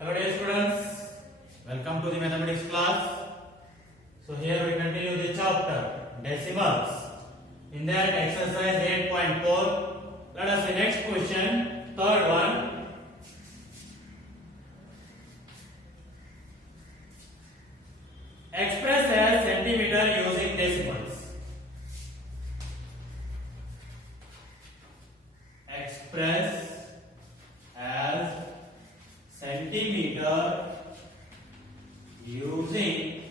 Hello dear students, welcome to the mathematics class. So here we continue the chapter decimals. In that exercise 8.4, let us see next question, third one. Express as centimeter using decimals. Express as centimeter using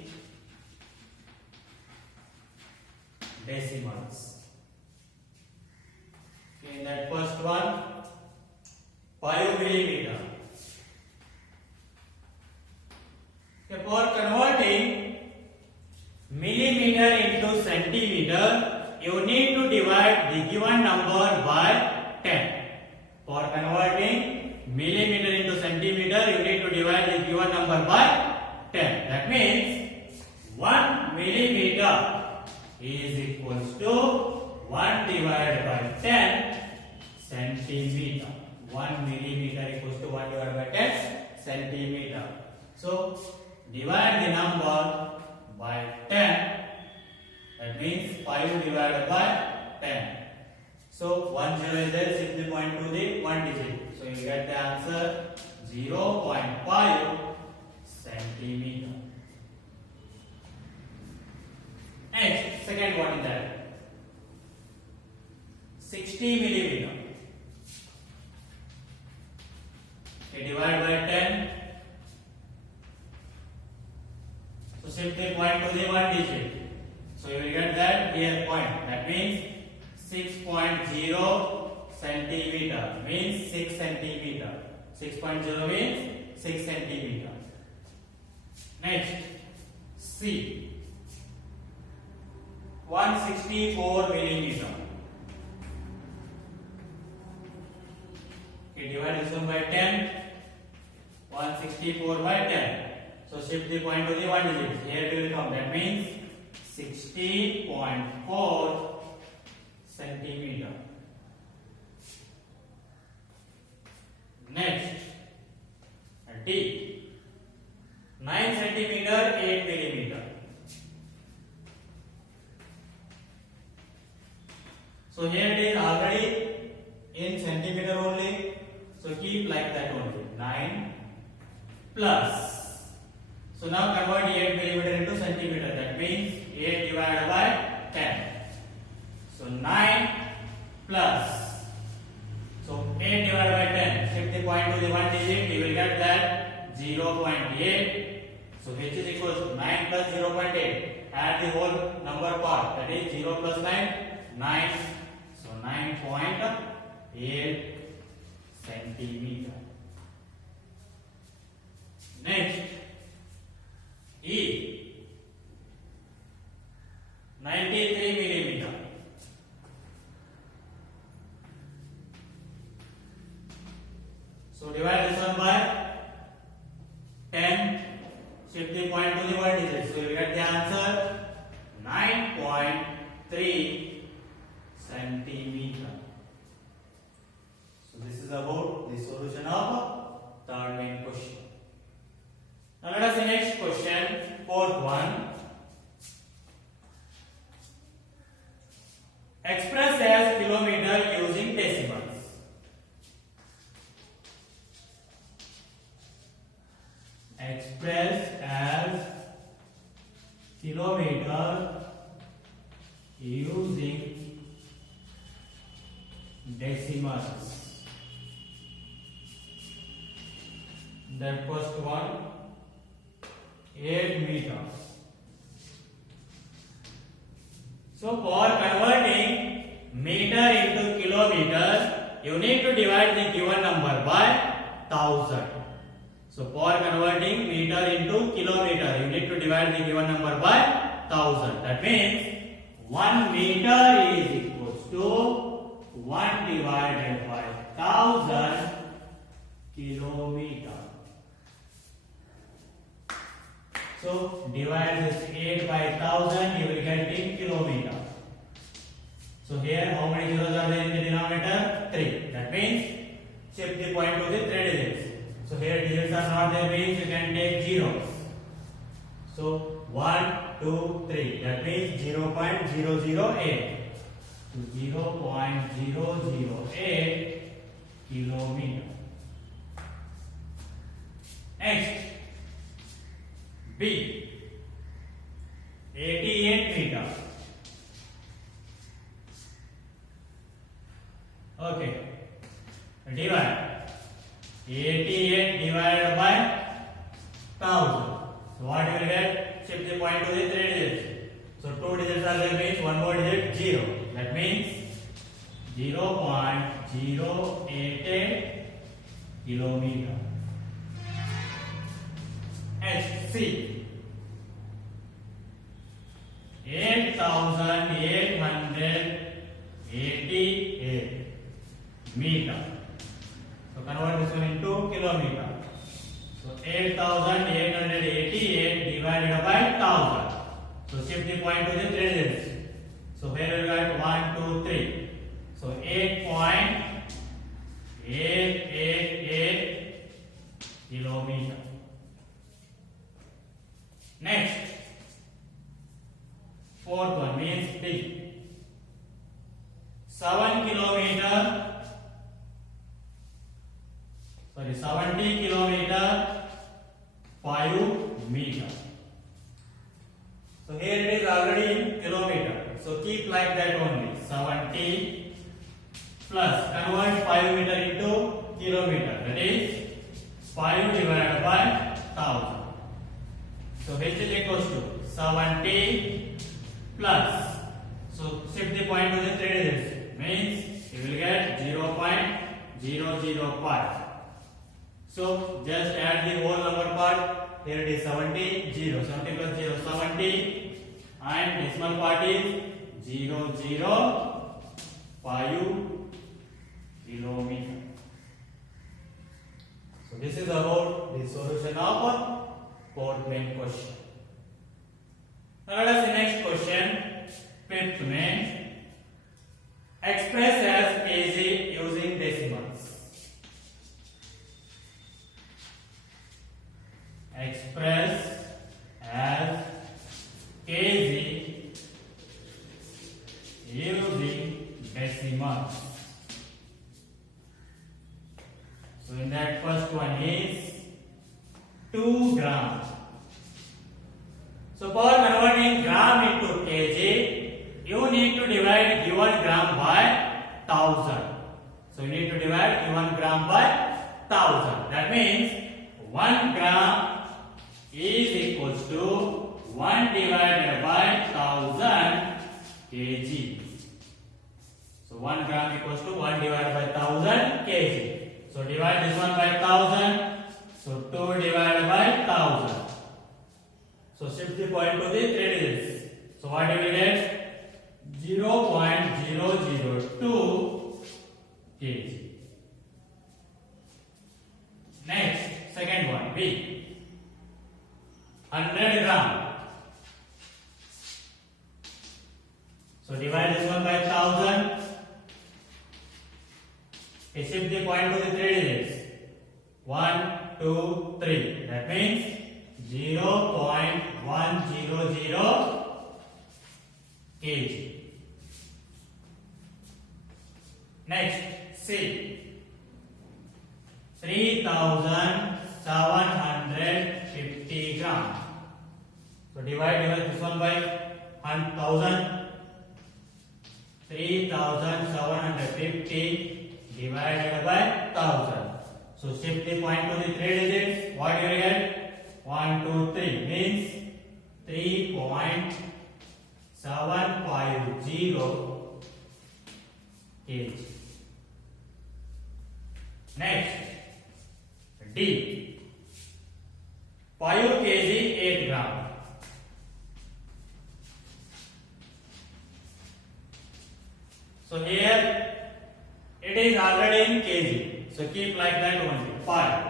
decimals. Okay, in that first one, 5 millimeter. Okay, for converting millimeter into centimeter, you need to divide the given number by 10. For converting millimeter into centimeter, you need to divide the given number by 10. That means 1 millimeter is equals to 1 divided by 10 centimeter. 1 millimeter equals to 1 divided by 10 centimeter. So divide the number by 10. That means 5 divided by 10. So 1 0 is there, simply point to the 1 digit. So you get the answer 0.5 centimeter. Next, second one is that 60 millimeter. Okay, divide by 10. So simply point to the 1 digit. So you will get that here point. That means 6.0 centimeter means 6 centimeter. 6.0 means 6 centimeter. Next, C. 164 millimeter. Okay, divide this one by 10. 164 by 10. So shift the point to the 1 digit. Here it will come. That means 60.4 centimeter. Next, D. 9 centimeter, 8 millimeter. So here it is already in centimeter only. So keep like that only. 9 plus. So now convert 8 millimeter into centimeter. That means 8 divided by 10. So 9 plus. So 8 divided by 10. Shift the point to the 1 digit. You will get that 0.8. So which is equal to 9 plus 0.8. Add the whole number part. That is 0 plus 9. 9. So 9.8 centimeter. Next, E. 93 millimeter. So divide this one by 10. Shift the point to the 1 digit. So you get the answer 9.3 centimeter. So this is about the solution of third main question. Now let us see next question, fourth one. Express as kilometer using decimals. Express as kilometer using decimals. The first one, 8 meters. So for converting meter into kilometers, you need to divide the given number by 1000. So for converting meter into kilometer, you need to divide the given number by 1000. That means 1 meter is equals to 1 divided by 1000 kilometer. So divide this 8 by 1000, you will get in kilometer. So here how many zeros are there in the denominator? 3. That means shift the point to the 3 digits. So here digits are not there means you can take zeros. So 1, 2, 3. That means 0.008. So 0.008 kilometer. Next, B. 88 meter. Okay. Divide. 88 divided by 1000. So what you will get? Shift the point to the 3 digits. So 2 digits are there means one more digit 0. That means 0.088 kilometer. Next, C. 8,888 meter. So convert this one into kilometer. So 8,888 divided by 1000. So shift the point to the 3 digits. So here we got 1, 2, 3. So 8.888 kilometer. Next, fourth one means D. 70 kilometer, 5 meter. So here it is already in kilometer. So keep like that only. 70 plus convert 5 meter into kilometer. That is 5 divided by 1000. So which is equals to 70 plus. So shift the point to the 3 digits. Means you will get 0.005. So just add the whole number part. Here it is 70, 0. 70 plus 0, 70. And decimal part is 0.005 kilometer. So this is about the solution of fourth main question. Now let us see next question. Fifth main. Express as kg using decimals. Express as kg using decimals. So in that first one is 2 gram. So for converting gram into kg, you need to divide given gram by 1000. So you need to divide given gram by 1000. That means 1 gram is equals to 1 divided by 1000 kg. So 1 gram equals to 1 divided by 1000 kg. So divide this one by 1000. So 2 divided by 1000. So shift the point to the 3 digits. So what do we get? 0.002 kg. Next, second one, B. 100 gram. So divide this one by 1000. Shift the point to the 3 digits. 1, 2, 3. That means 0.100 kg. Next, C. 3,750 gram. So divide this one by 1000. 3,750 divided by 1000. So shift the point to the 3 digits. What do you get? 1, 2, 3 means 3.750 kg. Next, D. 5 kg 8 gram. So here it is already in kg. So keep like that only. 5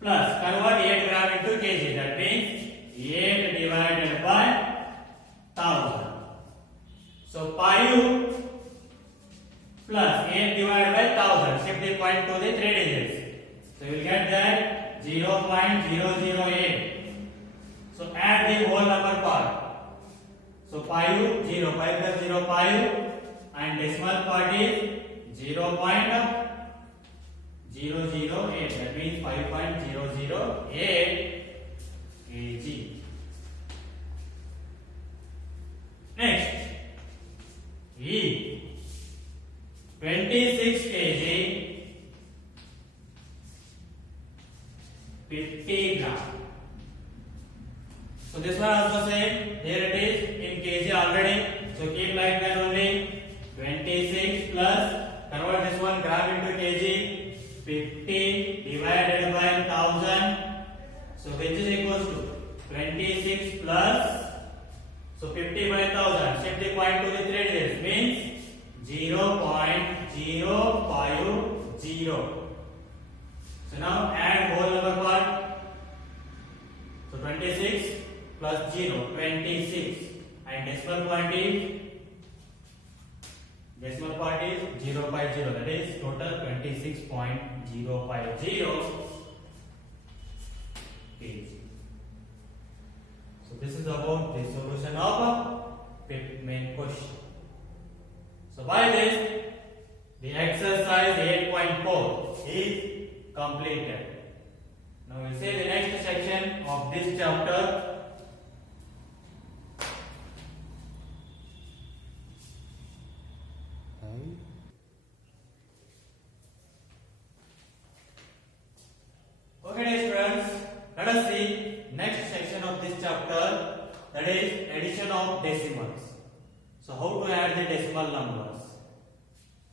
plus convert 8 gram into kg. That means 8 divided by 1000. So 5 plus 8 divided by 1000. Shift the point to the 3 digits. So you will get that 0.008. So add the whole number part. So 5, 0, 5 plus 0, 5, and decimal part is 0.008. That means 5.008 kg. Next, E 26 kg 50 gram. So this one also same. Here it is in kg already. So keep like that only. 26 plus, convert this one gram into kg. 50 divided by 1000. So which is equals to 26 plus. So 50 by 1000. Shift the point to the 3 digits. Means 0.050. So now add whole number part. So 26 plus 0, 26, and decimal part is 0.0. That is total 26.050 kg. So this is about the solution of fifth main question. So by this, the exercise 8.4 is completed. Now we see the next section of this chapter. Okay, dear students, let us see next section of this chapter, that is addition of decimals. So how to add the decimal numbers?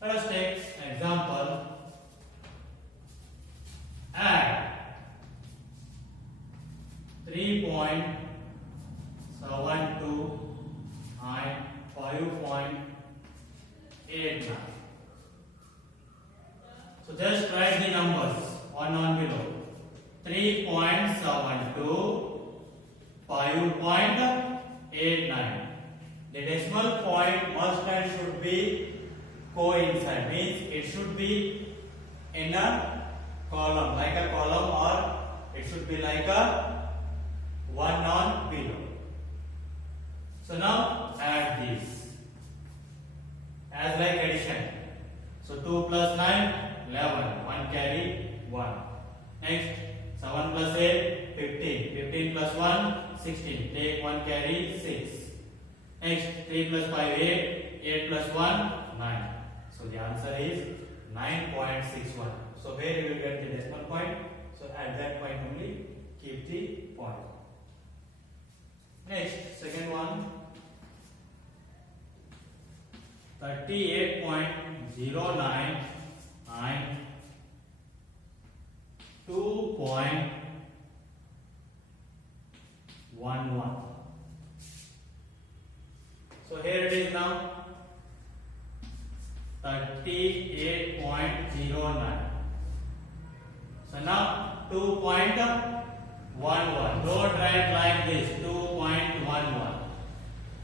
Let us take an example. Add 3.72 and 5.89. So just write the numbers one on below. 3.72, 5.89. The decimal point must and should be coincide, means it should be in a column, like a column, or it should be like a one on below. So now add these as like addition. So 2 plus 9, 11, 1 carry 1. Next, 7 plus 8, 15, 15 plus 1, 16, take 1 carry 6. Next, 3 plus 5, 8, 8 plus 1, 9. So the answer is 9.61. So where you will get the decimal point? So at that point only keep the point. Next, second one, 38.09 and 2.11. So here it is now, 38.09. So now 2.11. Don't write like this, 2.11.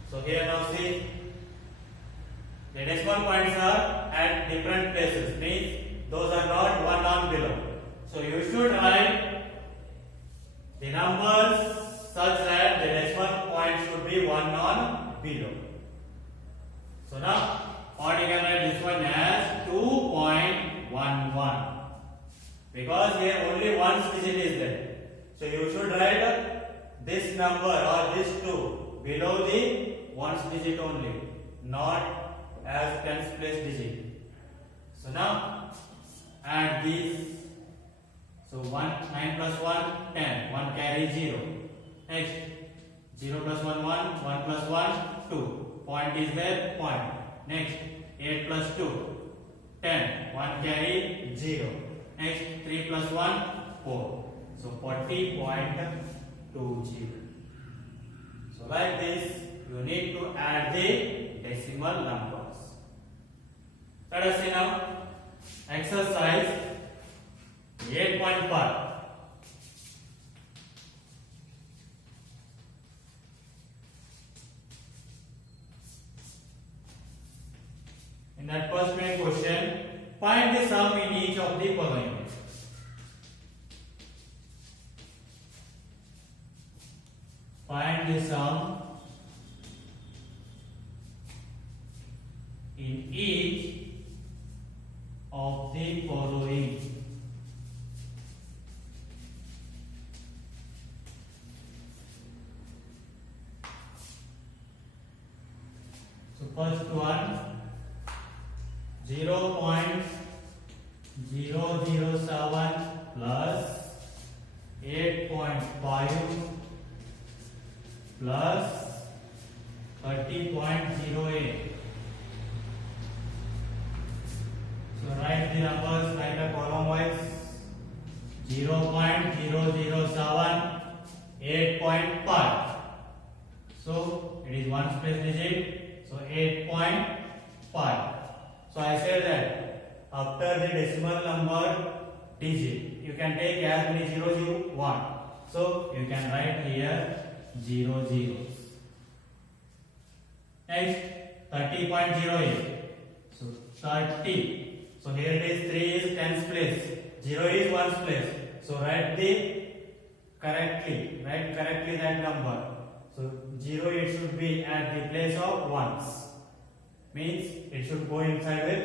So here now see, the decimal points are at different places, means those are not one on below. So you should write the numbers such that the decimal point should be one on below. So now what you can write this one as 2.11, because here only one digit is there. So you should write this number or this 2 below the ones digit only, not as tens place digit. So now add these. So 9 plus 1, 10, 1 carry 0. Next, 0 plus 1, 1, 1 plus 1, 2. Point is there, point. Next, 8 plus 2, 10, 1 carry 0. Next, 3 plus 1, 4. So 40.20. So like this, you need to add the decimal numbers. Let us see now exercise 8.5. In that first main question, find the sum in each of the following. find the sum in each of the following. So first one, 0.007 plus 8.5 plus 30.08. So write the numbers like a column wise. 0.007, 8.5. So it is one space digit. So 8.5. So I said that after the decimal number digit, you can take as many zeros you want. So you can write here 0 zeros. Next, 30.08. So 30. So here it is 3 is 10's place, 0 is 1's place. So write correctly that number. So 0 it should be at the place of 1's. Means it should go inside with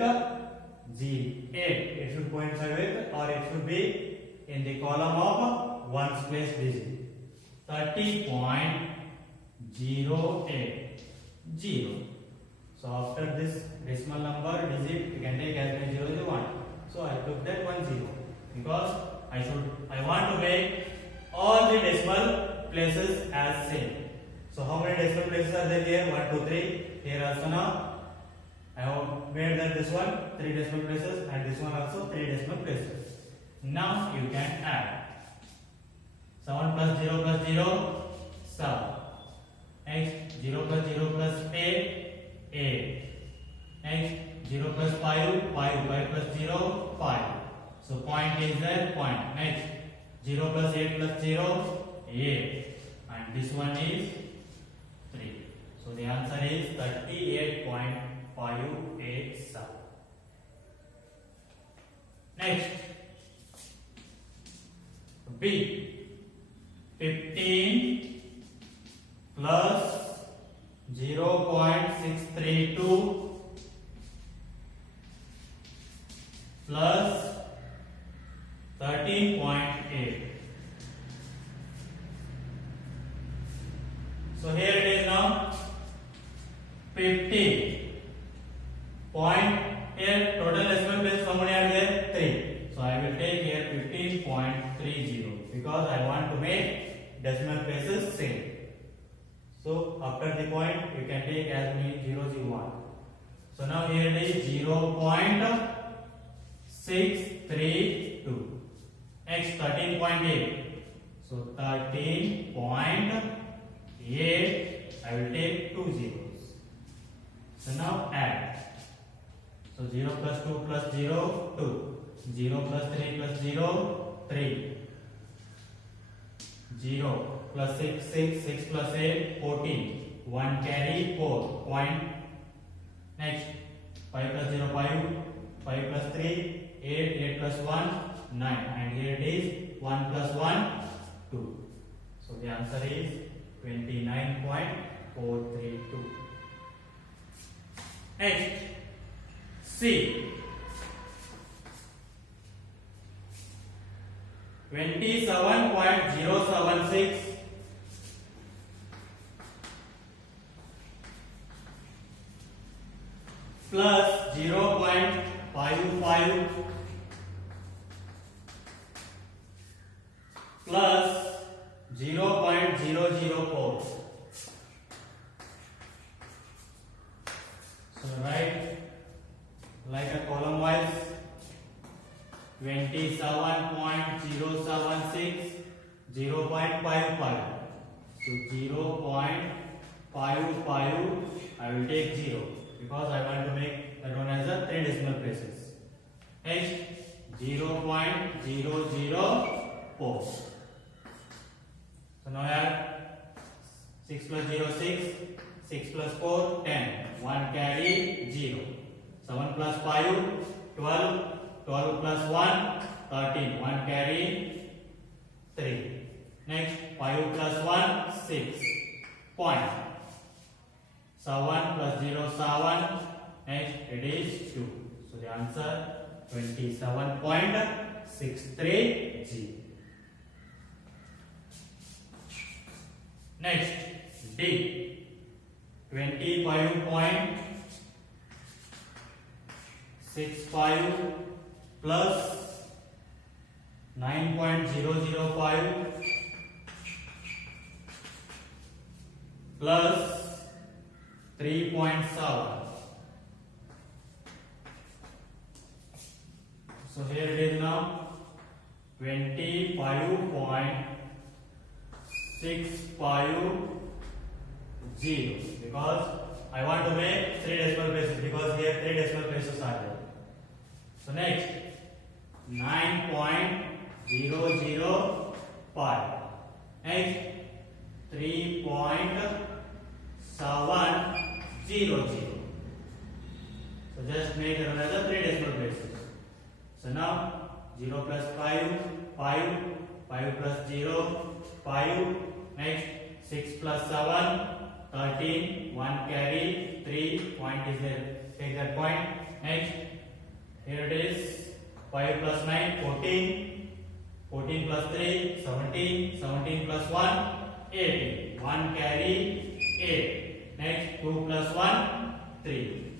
G8. It should go inside with, or it should be in the column of 1's place digit. 30.080. So after this decimal number digit, you can take as many zeros you want. So I took that 10 because I want to make all the decimal places as same. So how many decimal places are there here? 1, 2, 3. Here also now I have made that this one 3 decimal places and this one also 3 decimal places. Now you can add 7 plus 0 plus 0, 7. Next 0 plus 0 plus 8, 8. Next 0 plus 5, 5 plus 0, 5. So point is there, point. Next 0 plus 8 plus 0, 8. And this one is 3. So the answer is 38.587. Next, B. 15 plus 0.632 plus 13.8. So here it is now 50 point. Here total decimal place how many are there? 3. So I will take here 15.30 because I want to make decimal places same. So after the point you can take as many zeros you want. So now here it is 0.632. Next 13.8. So 13.8. I will take 2 zeros. So now add. So 0 plus 2 plus 0, 2. 0 plus 3 plus 0, 3. 0 plus 6, 6. 6 plus 8, 14. 1 carry 4. Point. Next 5 plus 0, 5. 5 plus 3, 8. 8 plus 1, 9. And here it is 1 plus 1, 2. So the answer is 29.432. Next, C. 27.076 plus 0.55 plus 0.004. So write like a column wise. 27.076, 0.55. So 0.55 I will take 0 because I want to make that one as a 3 decimal places. Next 0.004. So now add 6 plus 0, 6. 6 plus 4, 10. 1 carry 0. 7 plus 5, 12. 12 plus 1, 13. 1 carry 3. Next 5 plus 1, 6. point. 7 plus 0 7. Next it is 2. So the answer 27.63 G. Next D 25.65 plus 9.005 plus 3.7. So here it is now 25.650 because I want to make 3 decimal places because here 3 decimal places are there. So next 9.005. Next 3.700. So just make another 3 decimal places. So now 0 plus 5, 5, 5 plus 0, 5. Next 6 plus 7, 13, 1 carry, 3, point is there, take that point. Next, here it is 5 plus 9, 14, 14 plus 3, 17, 17 plus 1, 18, 1 carry, 8. Next 2 plus 1, 3.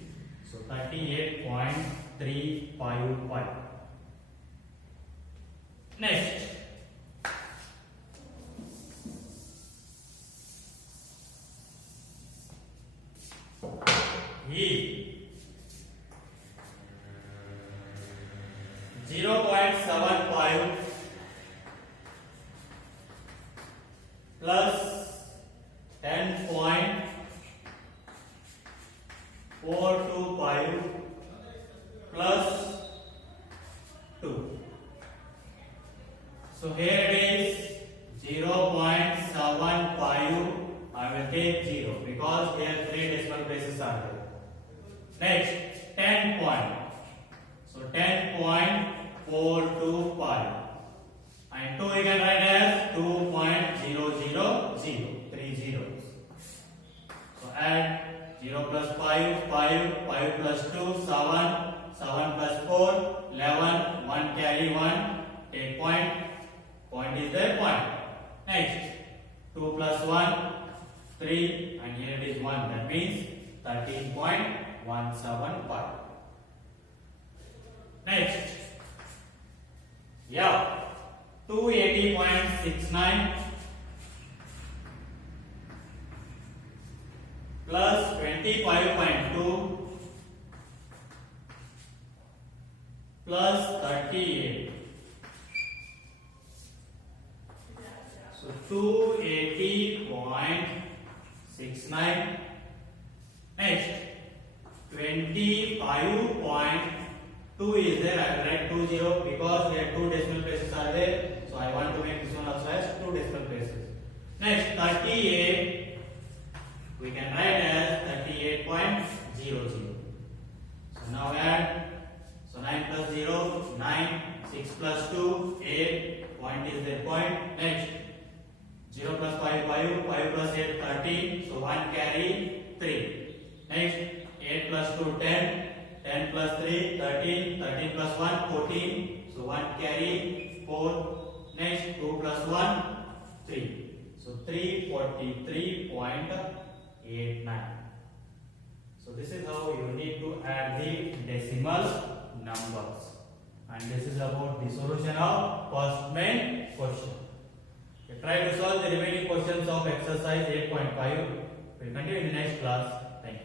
So 38.355. Next, E 0.75 plus 10.425 plus 2. So here it is 0.75. I will take 0 because here 3 decimal places are there. Next 10 point. So 10.425 and 2 we can write as 2.000, 3 zeros. So add 0 plus 5, 5, 5 plus 2, 7, 7 plus 4, 11, 1 carry 1, take point, point is there point. Next 2 plus 1, 3 and here it is 1, that means 13.175. Next, yeah, 280.69 plus 25.2 plus 38. So 280.69. Next, 25.2 is there. I will write 20 because there 2 decimal places are there. So I want to make this one also as 2 decimal places. Next, 38 we can write as 38.00. So now add. So 9 plus 0, 9, 6 plus 2, 8, point is there point. Next, 0 plus 5, 5, 5 plus 8, 13, so 1 carry, 3. Next, 8 plus 2, 10, 10 plus 3, 13, 13 plus 1, 14, so 1 carry, 4. Next, 2 plus 1, 3. So 343.89. So this is how you need to add the decimal numbers. And this is about the solution of first main question. Try to solve the remaining questions of exercise 8.5. We will continue in the next class. Thank you.